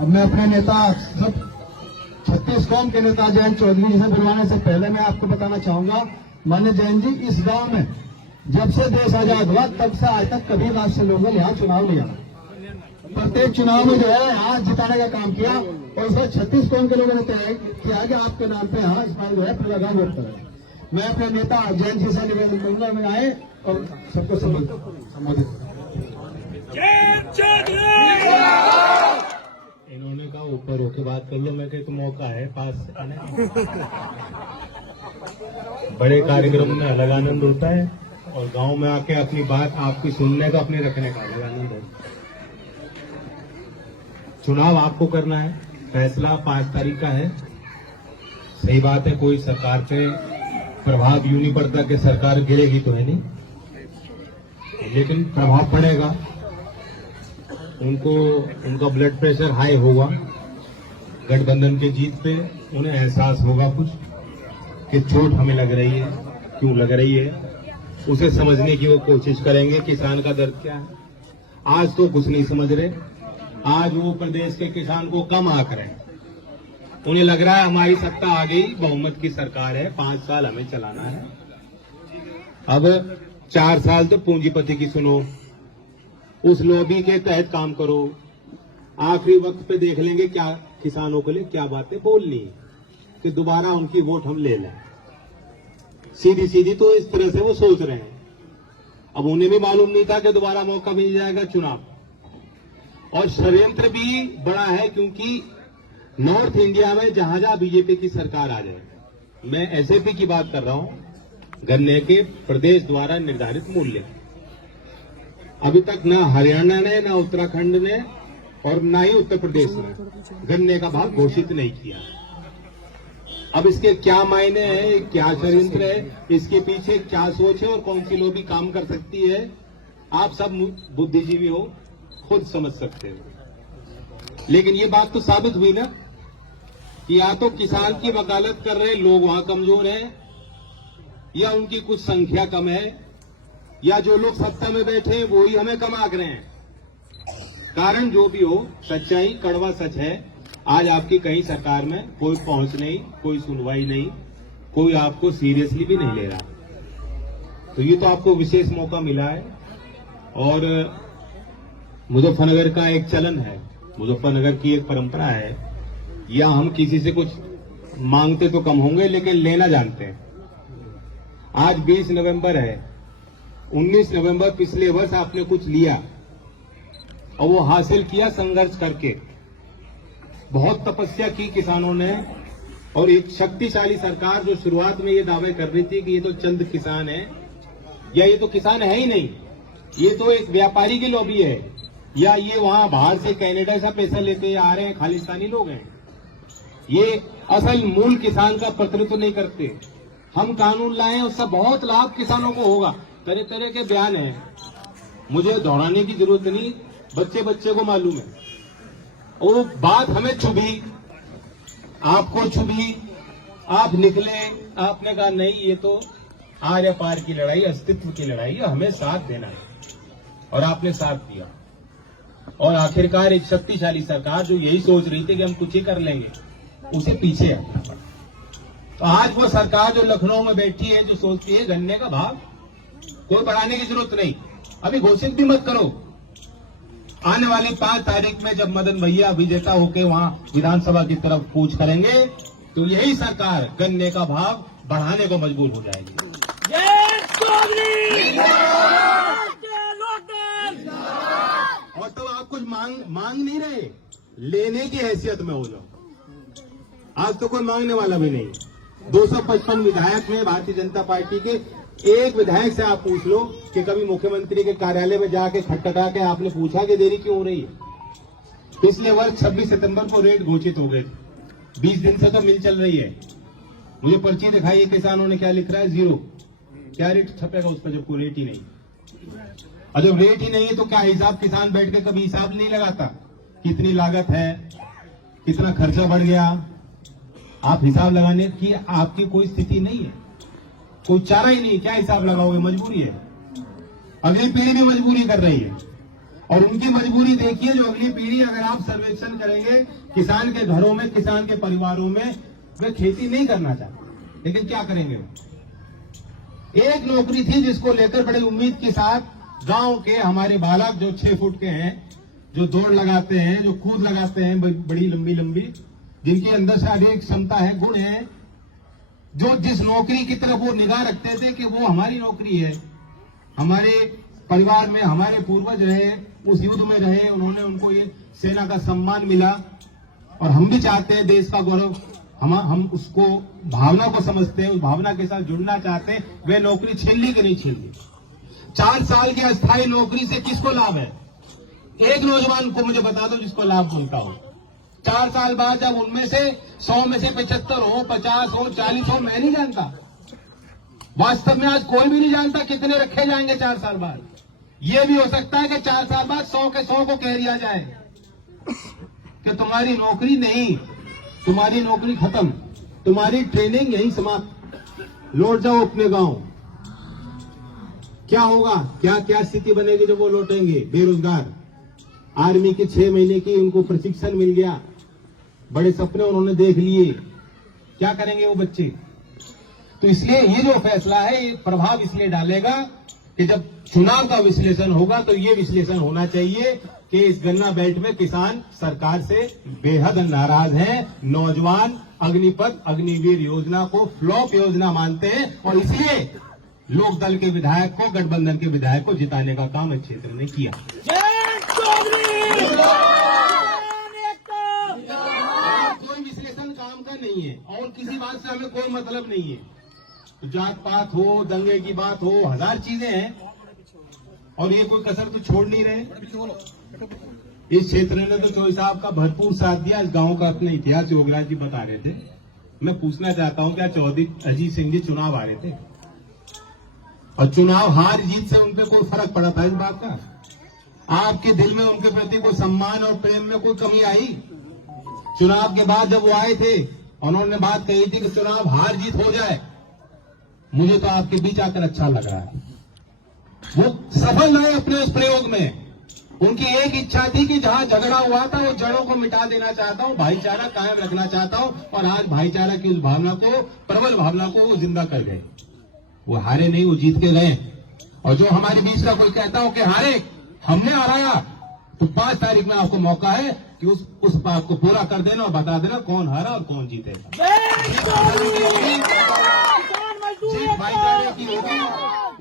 अब मैं अपने नेता सब 36 कौम के नेता जयंत चौधरी जी से बुलवाने से पहले मैं आपको बताना चाहूंगा, माननीय जयंत जी, इस गांव में जब से देश आजाद हुआ तब से आज तक कभी राज से लोगों ने यहाँ चुनाव नहीं आना। प्रत्येक चुनाव में जो है हाथ जिताने का काम किया और इसमें 36 कौम के लोगों ने तय किया कि आपके नाम पे यहाँ इस बार जो है पूरा गांव वोट करेगा। मैं अपने नेता जयंत जी से निवेदन करूंगा में आए और सबको संबोधित। इन्होंने कहा ऊपर होके बात कर लो, मैं कहा तो मौका है पास से आने। बड़े कार्यक्रम में अलग आनंद होता है और गांव में आके अपनी बात आपकी सुनने का, अपने रखने का अलग आनंद है। चुनाव आपको करना है, फैसला 5 तारीख का है। सही बात है, कोई सरकार पे प्रभाव यूं नहीं पड़ता कि सरकार गिरेगी तो है नहीं, लेकिन प्रभाव पड़ेगा। उनको उनका ब्लड प्रेशर हाई होगा, गठबंधन के जीत पे उन्हें एहसास होगा कुछ कि चोट हमें लग रही है, क्यों लग रही है, उसे समझने की वो कोशिश करेंगे किसान का दर्द क्या है। आज तो कुछ नहीं समझ रहे, आज वो प्रदेश के किसान को कम आंक रहे हैं। उन्हें लग रहा है हमारी सत्ता आ गई, बहुमत की सरकार है, 5 साल हमें चलाना है। अब 4 साल तो पूंजीपति की सुनो, उस लॉबी के तहत काम करो, आखिरी वक्त पे देख लेंगे क्या किसानों के लिए क्या बातें बोलनी है कि दोबारा उनकी वोट हम ले लें। सीधी सीधी तो इस तरह से वो सोच रहे हैं। अब उन्हें भी मालूम नहीं था कि दोबारा मौका मिल जाएगा चुनाव। और षड्यंत्र भी बड़ा है, क्योंकि नॉर्थ इंडिया में जहां जहां बीजेपी की सरकार आ जाए, मैं एसएपी की बात कर रहा हूं, गन्ने के प्रदेश द्वारा निर्धारित मूल्य, अभी तक न हरियाणा ने, न उत्तराखंड ने और न ही उत्तर प्रदेश ने गन्ने का भाव घोषित नहीं किया। अब इसके क्या मायने हैं, क्या षड्यंत्र है, इसके पीछे क्या सोच है और कौन सी लोबी काम कर सकती है, आप सब बुद्धिजीवी हो, खुद समझ सकते हो। लेकिन ये बात तो साबित हुई ना कि या तो किसान की वकालत कर रहे लोग वहां कमजोर हैं, या उनकी कुछ संख्या कम है, या जो लोग सत्ता में बैठे हैं वो ही हमें कम आंक रहे हैं। कारण जो भी हो, सच्चाई कड़वा सच है। आज आपकी कहीं सरकार में कोई पहुंच नहीं, कोई सुनवाई नहीं, कोई आपको सीरियसली भी नहीं ले रहा। तो ये तो आपको विशेष मौका मिला है। और मुजफ्फरनगर का एक चलन है, मुजफ्फरनगर की एक परंपरा है, या हम किसी से कुछ मांगते तो कम होंगे लेकिन लेना जानते हैं। आज 20 नवंबर है, 19 नवंबर पिछले वर्ष आपने कुछ लिया और वो हासिल किया संघर्ष करके। बहुत तपस्या की किसानों ने, और एक शक्तिशाली सरकार जो शुरुआत में ये दावे कर रही थी कि ये तो चंद किसान है, या ये तो किसान है ही नहीं, ये तो एक व्यापारी की लॉबी है, या ये वहां बाहर से कनाडा से पैसा लेते आ रहे हैं, खालिस्तानी लोग हैं, ये असल मूल किसान का प्रतिनिधित्व नहीं करते। हम कानून लाए, उसका बहुत लाभ किसानों को होगा। तरह तरह के बयान हैं, मुझे दोहराने की जरूरत नहीं, बच्चे बच्चे को मालूम है। वो बात हमें चुभी, आपको चुभी, आप निकले, आपने कहा नहीं ये तो आर्य पार की लड़ाई, अस्तित्व की लड़ाई है, हमें साथ देना है, और आपने साथ दिया। और आखिरकार एक शक्तिशाली सरकार जो यही सोच रही थी कि हम कुछ ही कर लेंगे, उसे पीछे हटना पड़ा। तो आज वो सरकार जो लखनऊ में बैठी है, जो सोचती है गन्ने का भाव कोई बढ़ाने की जरूरत नहीं, अभी घोषित भी मत करो, आने वाली 5 तारीख में जब मदन भैया विजेता होकर वहां विधानसभा की तरफ कूच करेंगे, तो यही सरकार गन्ने का भाव बढ़ाने को मजबूर हो जाएगी। और तब आप कुछ मांग नहीं रहे, लेने की हैसियत में हो जाओ। आज तो कोई मांगने वाला भी नहीं। 255 विधायक में भारतीय जनता पार्टी के, एक विधायक से आप पूछ लो कि कभी मुख्यमंत्री के कार्यालय में जाके खटखटा के आपने पूछा कि देरी क्यों हो रही है। पिछले वर्ष 26 सितंबर को रेट घोषित हो गए, 20 दिन से तो मिल चल रही है। मुझे पर्ची दिखाइए किसानों ने क्या लिख रहा है, 0। क्या रेट छपेगा उस पर जब कोई रेट ही नहीं। और जब रेट ही नहीं है तो क्या हिसाब, किसान बैठ के कभी हिसाब नहीं लगाता कितनी लागत है, कितना खर्चा बढ़ गया। आप हिसाब लगाने की आपकी कोई स्थिति नहीं है, कोई चारा ही नहीं, क्या हिसाब लगाओगे, मजबूरी है। अगली पीढ़ी भी मजबूरी कर रही है। और उनकी मजबूरी देखिए, जो अगली पीढ़ी, अगर आप सर्वेक्षण करेंगे किसान के घरों में, किसान के परिवारों में, वे खेती नहीं करना चाहते, लेकिन क्या करेंगे वो? एक नौकरी थी जिसको लेकर बड़ी उम्मीद के साथ गांव के हमारे बालक जो 6 फुट के हैं, जो दौड़ लगाते हैं, जो कूद लगाते हैं बड़ी लंबी लंबी, जिनके अंदर शारीरिक क्षमता है, गुण है, जो जिस नौकरी की तरफ वो निगाह रखते थे कि वो हमारी नौकरी है, हमारे परिवार में हमारे पूर्वज रहे, उस युद्ध में रहे, उन्होंने, उनको ये सेना का सम्मान मिला, और हम भी चाहते हैं देश का गौरव, हम उसको भावना को समझते हैं, उस भावना के साथ जुड़ना चाहते हैं। वे नौकरी छीन ली कि नहीं छीन ली? 4 साल की अस्थायी नौकरी से किसको लाभ है? एक नौजवान को मुझे बता दो जिसको लाभ मिलता हो। 4 साल बाद जब उनमें से 100 में से 75 हो, 50 हो, 40 हो, मैं नहीं जानता, वास्तव में आज कोई भी नहीं जानता कितने रखे जाएंगे 4 साल बाद। ये भी हो सकता है कि 4 साल बाद 100 के 100 को कह दिया जाए कि तुम्हारी नौकरी नहीं, तुम्हारी नौकरी खत्म, तुम्हारी ट्रेनिंग यहीं समाप्त, लौट जाओ अपने गांव। क्या होगा? क्या क्या स्थिति बनेगी जब वो लौटेंगे बेरोजगार? आर्मी के 6 महीने की उनको प्रशिक्षण मिल गया, बड़े सपने उन्होंने देख लिए, क्या करेंगे वो बच्चे? तो इसलिए ये जो फैसला है, ये प्रभाव इसलिए डालेगा कि जब चुनाव का विश्लेषण होगा तो ये विश्लेषण होना चाहिए कि इस गन्ना बेल्ट में किसान सरकार से बेहद नाराज हैं। नौजवान अग्निपथ, अग्निवीर योजना को फ्लॉप योजना मानते हैं, और इसलिए लोक दल के विधायक को, गठबंधन के विधायक को जिताने का काम इस क्षेत्र ने किया। कोई विश्लेषण काम का नहीं है, और किसी बात से हमें कोई मतलब नहीं है। तो जात पात हो, दंगे की बात हो, 1000 चीजें हैं, और ये कोई कसर तो छोड़ नहीं रहे। इस क्षेत्र ने तो चौधरी साहब का भरपूर साथ दिया। इस गांव का अपने इतिहास योगराज जी बता रहे थे। मैं पूछना चाहता हूं, क्या चौधरी अजीत सिंह जी चुनाव आ रहे थे? और चुनाव हार जीत से उन पर कोई फर्क पड़ा था इस बात का? आपके दिल में उनके प्रति कोई सम्मान और प्रेम में कोई कमी आई? चुनाव के बाद जब वो आए थे, उन्होंने बात कही थी कि चुनाव हार जीत हो जाए, मुझे तो आपके बीच आकर अच्छा लग रहा है। वो सफल रहे अपने उस प्रयोग में। उनकी एक इच्छा थी कि जहां झगड़ा हुआ था वो जड़ों को मिटा देना चाहता हूं, भाईचारा कायम रखना चाहता हूं, और आज भाईचारा की उस भावना को, प्रबल भावना को वो जिंदा कर गए। वो हारे नहीं, वो जीत के गए। और जो हमारे बीच का कोई कहता हो कि हारे, हमने हराया, तो 5 तारीख में आपको मौका है कि उस बात को पूरा कर देना और बता देना कौन हारा और कौन जीतेगा। जीत भाईचारे की होगी,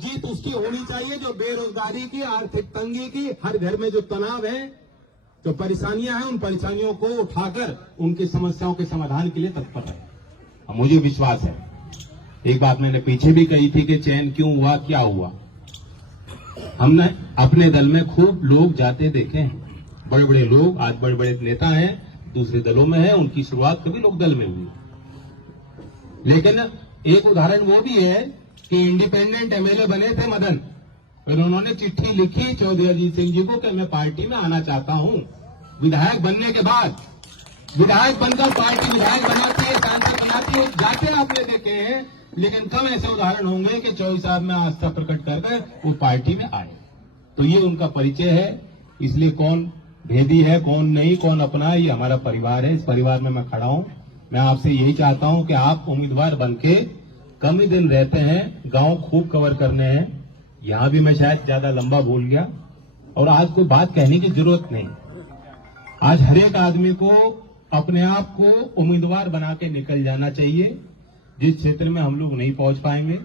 जीत उसकी होनी चाहिए जो बेरोजगारी की, आर्थिक तंगी की, हर घर में जो तनाव है, जो परेशानियां हैं, उन परेशानियों को उठाकर उनकी समस्याओं के समाधान के लिए तत्पर है। मुझे विश्वास है, एक बात मैंने पीछे भी कही थी कि चयन क्यों हुआ, क्या हुआ। हमने अपने दल में खूब लोग जाते देखे हैं, बड़े बड़े लोग, आज बड़े बड़े नेता हैं, दूसरे दलों में हैं, उनकी शुरुआत कभी लोक दल में हुई। लेकिन एक उदाहरण वो भी है कि इंडिपेंडेंट एमएलए बने थे मदन, और उन्होंने चिट्ठी लिखी चौधरी अजीत सिंह जी को कि मैं पार्टी में आना चाहता हूं। विधायक बनने के बाद, विधायक बनकर पार्टी विधायक बनाती है, सांसद बनाती है, जाते आपने देखे हैं। लेकिन कम ऐसे उदाहरण होंगे कि चौधरी साहब में आस्था प्रकट कर वो पार्टी में आए। तो ये उनका परिचय है। इसलिए कौन भेदी है, कौन नहीं, कौन अपना, ये हमारा परिवार है। इस परिवार में मैं खड़ा हूं। मैं आपसे यही चाहता हूं कि आप उम्मीदवार बनके, कम ही दिन रहते हैं, गांव खूब कवर करने हैं। यहां भी मैं शायद ज्यादा लंबा बोल गया, और आज कोई बात कहने की जरूरत नहीं। आज हर एक आदमी को अपने आप को उम्मीदवार बना के निकल जाना चाहिए, जिस क्षेत्र में हम लोग नहीं पहुंच पाएंगे।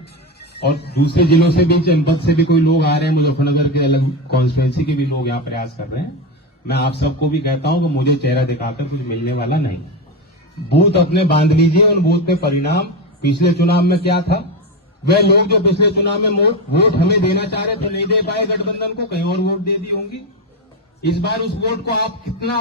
और दूसरे जिलों से भी, जनपद से भी कोई लोग आ रहे हैं, मुजफ्फरनगर के अलग कॉन्स्टिट्यूंसी के भी लोग यहाँ प्रयास कर रहे हैं। मैं आप सबको भी कहता हूं कि मुझे चेहरा दिखाकर कुछ मिलने वाला नहीं। बूथ अपने बांध लीजिए, उन बूथ पे परिणाम पिछले चुनाव में क्या था। वे लोग जो पिछले चुनाव में वोट हमें देना चाह रहे थे, नहीं दे पाए गठबंधन को, कहीं और वोट दे दी होंगी। इस बार उस वोट को आप कितना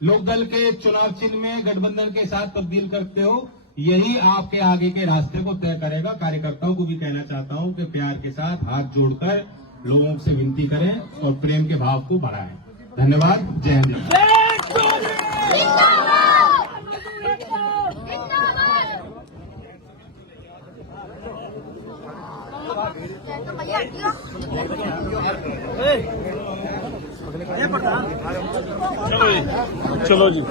लोकदल के चुनाव चिन्ह में गठबंधन के साथ तब्दील करते हो, यही आपके आगे के रास्ते को तय करेगा। कार्यकर्ताओं को भी कहना चाहता हूं कि प्यार के साथ हाथ जोड़कर लोगों से विनती करें और प्रेम के भाव को बढ़ाएं। धन्यवाद। जय हिंद। तो भैया ਚਲੋ ਜੀ।